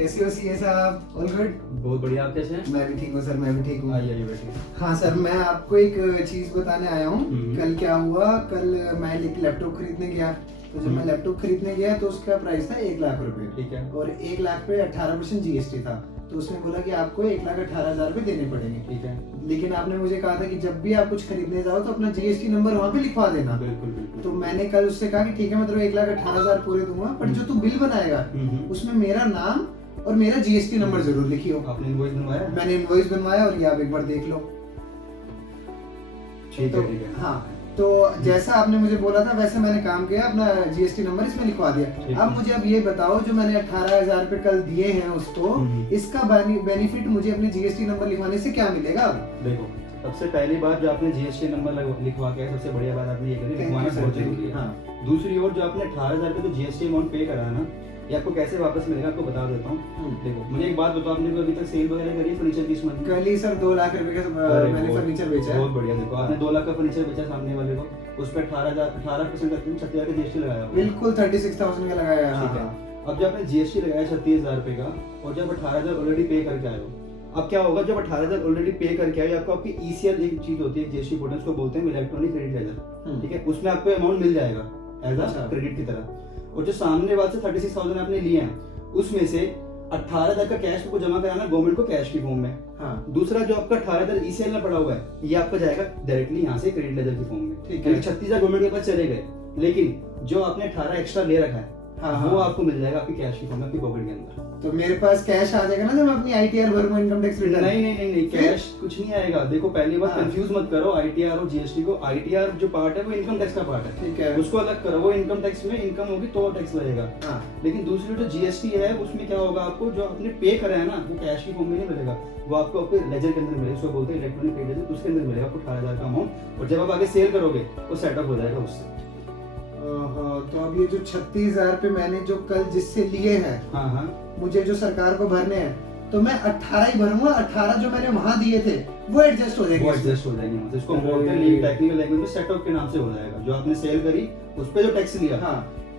कैसे हो सीए साहब? All good? बहुत बढ़िया। आप कैसे हैं? मैं भी ठीक हूँ सर, मैं भी ठीक हूँ। आइए बैठिए। हाँ सर, मैं आपको एक चीज बताने आया हूँ। हम्म। कल क्या हुआ, कल मैं एक लैपटॉप खरीदने गया। तो जब मैं लैपटॉप खरीदने गया तो उसका प्राइस था 1 लाख रुपए। ठीक है। और 1 लाख पे 18% जीएसटी था। तो उसने बोला कि आपको 1,18,000 रुपए देने पड़ेंगे। ठीक है। लेकिन आपने मुझे कहा था कि जब भी आप कुछ खरीदने जाओ तो अपना जीएसटी नंबर वहाँ पे लिखवा देना। बिल्कुल बिल्कुल। तो मैंने कल उससे कहा कि ठीक है, मैं तेरे को 1,18,000 पूरे दूंगा, बट जो तू बिल बनाएगा उसमें मेरा नाम और मेरा जीएसटी नंबर जरूर लिखियो। आपने इनवॉइस बनवाया? मैंने इनवॉइस बनवाया और ये आप एक बार देख लो। ठीक तो है ठीक है। हाँ, तो जैसा आपने मुझे बोला था वैसे मैंने काम किया, अपना जीएसटी नंबर इसमें लिखवा दिया। अब मुझे अब ये बताओ, जो मैंने 18,000 रुपए कल दिए हैं उसको, इसका बेनिफिट मुझे अपने जीएसटी नंबर लिखवाने से क्या मिलेगा? देखो, सबसे पहली बात जो आपने जीएसटी नंबर लिखवा के, सबसे बढ़िया बात आपने ये करी, लिखवाना बहुत जरूरी है। हाँ। दूसरी ओर जो आपने 18,000 का जो जीएसटी अमाउंट पे करा है ना, ये आपको कैसे वापस मिलेगा आपको बता देता हूँ। देखो, मुझे एक बात बताओ, आपने अभी तक सेल वगैरह करी है फर्नीचर की इस मंथ? कल ही सर 2 लाख रुपए का मैंने फर्नीचर बेचा है। बहुत बढ़िया। देखो, आपने 2 लाख का फर्नीचर बेचा सामने वाले को, उस पर 18% 36,000 का जीएसटी लगाया होगा। बिल्कुल 36,000 का लगाया। ठीक है। अब जब आपने जीएसटी लगाया 36,000 रुपए का, और जब 18,000 ऑलरेडी पे करके आए हो, अब क्या होगा, जब 18,000 ऑलरेडी पे करके आए, आपको आपकी ईसीएल एक चीज होती है, जीएसटी पोर्टल उसको बोलते हैं इलेक्ट्रॉनिक क्रेडिट लेजर। ठीक है, उसमें आपको अमाउंट मिल जाएगा एज अ क्रेडिट की तरह। और जो सामने वाले से 36,000 आपने लिए हैं, उसमें से 18,000 का कैश को जमा कराना गवर्नमेंट को कैश की फॉर्म में। हाँ। दूसरा जो आपका 18,000 ईसीएल में पड़ा हुआ है, ये आपका जाएगा डायरेक्टली यहाँ से क्रेडिट लेजर की फॉर्म में। ठीक है। 36,000 गवर्नमेंट के पास चले गए, लेकिन जो आपने 18 एक्स्ट्रा ले रखा है, वो आपको मिल जाएगा आपकी कैश की फॉर्म में, आपकी पॉकेट के अंदर। तो मेरे पास कैश आ जाएगा ना जब मैं अपनी आईटीआर भरूंगा, इनकम टैक्स रिटर्न? नहीं, कैश कुछ नहीं आएगा। देखो, पहली बात हाँ। कंफ्यूज मत करो आईटीआर और जीएसटी को। आईटीआर जो पार्ट है वो इनकम टैक्स का पार्ट है। ठीक है। उसको अलग करो, वो इनकम टैक्स में इनकम होगी तो टैक्स लगेगा। हाँ। लेकिन दूसरी जो जीएसटी है, उसमें क्या होगा, आपको जो आपने पे करा है ना, वो कैश की फॉर्म में नहीं मिलेगा, वो आपको आपके लेजर के अंदर मिलेगा। उसको बोलते हैं इलेक्ट्रॉनिक क्रेडिट लेजर, उसके अंदर मिलेगा आपको 18,000 का अमाउंट। और जब आप आगे सेल करोगे वो सेटअप हो जाएगा उससे। तो अब ये जो 36,000 पे मैंने जो कल जिससे लिए हैं, हाँ, मुझे जो सरकार को भरने हैं, तो मैं 18 ही भरूंगा। 18 जो मैंने वहां दिए थे वो एडजस्ट हो जाएंगे। वो एडजस्ट हो जाएंगे। मतलब इसको बोलते हैं टेक्निकल लैंग्वेज में सेटअप के नाम से हो जाएगा। जो आपने सेल करी उस पे जो टैक्स लिया, हाँ,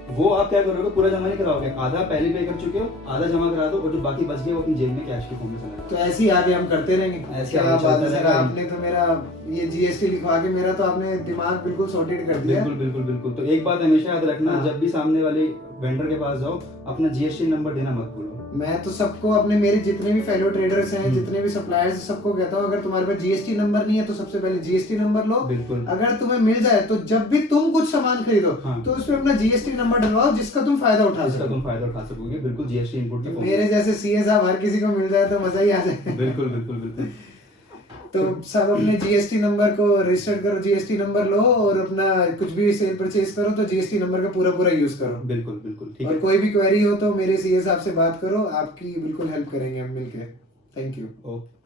वो आप क्या करोगे, पूरा जमा नहीं कराओगे, आधा पहले पे कर चुके हो, आधा जमा करा दो, और जो बाकी बच गया वो अपनी जेब में कैश की फॉर्म में चला तो ऐसे ही आगे हम करते रहेंगे। ऐसे क्या आगे बात चलता है सर, रहेगा। आपने तो मेरा ये जीएसटी लिखवा के मेरा तो आपने दिमाग बिल्कुल सॉर्टेड कर दिया। बिल्कुल बिल्कुल बिल्कुल। तो एक बात हमेशा याद रखना, हाँ। जब भी सामने वाले वेंडर के पास जाओ, अपना जीएसटी नंबर देना मत भूलो। मैं तो सबको, अपने मेरे जितने भी फेलो ट्रेडर्स हैं, जितने भी सप्लायर्स हैं, सबको कहता हूँ, अगर तुम्हारे पास जीएसटी नंबर नहीं है तो सबसे पहले जीएसटी नंबर लो। बिल्कुल। अगर तुम्हें मिल जाए तो जब भी तुम कुछ सामान खरीदो, हाँ। तो उसमें अपना जीएसटी नंबर डलवाओ, जिसका तुम फायदा उठा इसका सको। तुम फायदा उठा सकोगे। बिल्कुल, जीएसटी इनपुट के मेरे जैसे सीए साहब हर किसी को मिल जाए तो मजा ही आ जाए। बिल्कुल बिल्कुल बिल्कुल। तो सब अपने जीएसटी नंबर को रजिस्टर करो, जीएसटी नंबर लो, और अपना कुछ भी सेल परचेज करो तो जीएसटी नंबर का पूरा पूरा यूज करो। बिल्कुल बिल्कुल। ठीक और है। कोई भी क्वेरी हो तो मेरे सीए साहब से बात करो, आपकी बिल्कुल हेल्प करेंगे हम मिलके। Thank you. ओके।